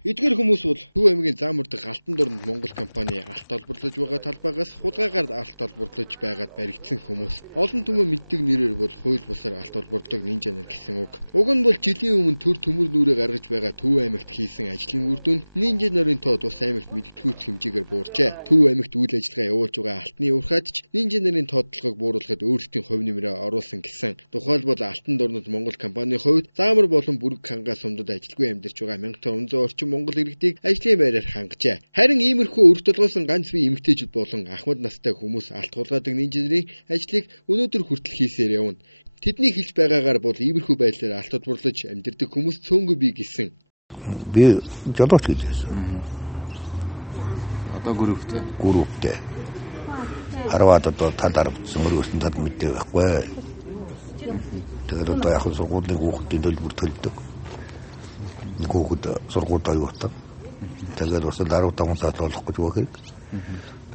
Эдгээр хүмүүс бол Төв аймгийн Заамар дахь Алтан дорнд Монгол компани алт олборлож байгаа талбайгаас хулгайгаар алт олборлож байгаад баригдсан хүмүүс. Олон түмэн мэддэг нэрээр бол хууль бусаар алт олборлдог нинжа нар гэсэн үг. Уг нь бол жилийн өмнө төр төмөр нүрээ гаргаж байгаа Төв аймагт хийсэн ажлын үр дүнд нинжа нарын тоо тус аймагт мэддэггүйц хэмжээгээр буурчээ. Төв аймагт үйл ажиллагаа явуулж байгаа алтны урхаад ч нинжа нарын тоотлогыг бууруулахад өөрсдийн хувь нэмрээ оруулсан гэсэн. Тухайлбал Алтан дорнод Монгол компанийн хувьд Заамар болон Бүрэг хангай сумдад ажилгүй амьдарч байгаа 1500 орчим Монгол иргэдийг ажлын байраар хангажээ. Харин иймэрхүү өрт толгойсон ганц бие эмэгтэйчүүд болон ахмад настай хүмүүс алт хулгайдаг нинжинерийн ажлыг өнөөдөр хүртэл хийсээр явна. Тэдний хэлж байгаагаар бол иймэрхүү байдлаар алт олборлож амьдардаг хүмүүс цөөнгөө бий гэсэн. Би жолооч гэж байсан. Одоо Гүрүүптэй. Харваад одоо тадар зөмөрөөсөн тад мэдээ байхгүй. Тэгээд одоо яг сургуулийн хүүхдийн төлбөр төлдөг. Хүүхэд сургуультай явдаг. Тэгээд бас 15 сар болох гэж байгаа хэрэг.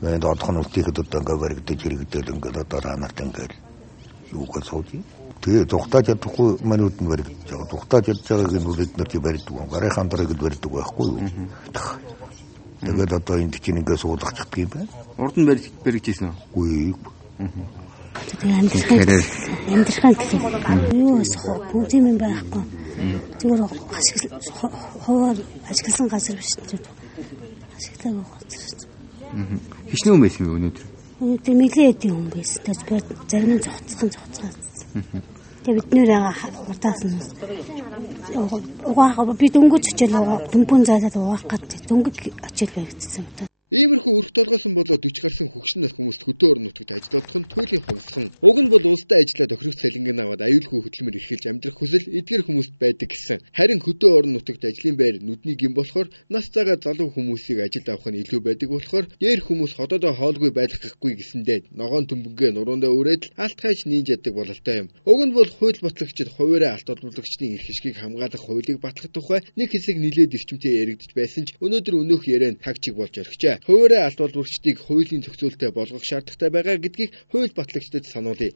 Тэгээд одох нь үлдээхэд одоо ингээ баригдаж иргэдэл ингээ одоо ранарт ингээ юу гэж сууж. Тэгээд тухтаж чадахгүй манууд нь баригдаж байгаа. Тухтаж чадж байгааг нь үлдээд нар чи баригддаг. Гарынхан дарааг нь баригддаг байхгүй юу? Тэгээд одоо энэ чинь ингээ суулгах чаддаг юм байна. Урд нь баригдчихсэн үү? Үгүй. Тэгээд амьдрахын төлөө юу бүгдийн юм байхгүй. Зүгээр ховоор ажигласан газар биш ч ашиглаагүй газар. Хичнээн хүн байсан юм өнөөдөр. Өнөөдөр нэлээд хүн байсан. Тэгээд зарим нь зогцсон. Тэгээд бид нэр хурдаас нь угаах бид өнгөж очил дүмпэн зайлаад угаах гэдэг дөнгөж очил баригдсан юм. Иймэрхүү өрх толгойсон болоо 40 гарсан хөгшин нас хүмүүст хөдөө орон нутагт ажиллах нь туйлын хомсхон. Уг нь бол улстай ажиллаад охирох цалингийн аваад аюулгүй хөдөлмөр эрхэлж амьдрах хүсэл эдгээр хүмүүст байдаг гэсэн. Харин хөдөө орон нутагт ажлын байр нүдний гин болохоор нас цагаа залуу хүмүүсийг ажилд авах нь илүү байдаг болохоор дээр хүмүүс ходоодоо хоолгүй байлгахгүй гэсэндээ ногоон төмбөнгөө нуруундаа өрөөд алт хайж нинж яддаг бололтой юм. Уг нь бол хууль батлагчид хуваараа алт олборлогчдын эрх ашгийг хамгаалах хуулийг батлах тухай нэг хэсэг нилээд эрчимтэй яригдж байсан ч өнөөдөр өнөөх яриан тагчиг болж орхижээ. Хуваараа алт олборлогчдыг хуулийн зохицуулалтад болгох шаардлагатай байгаа гэдгийг хууль батлагчдад сануулъя.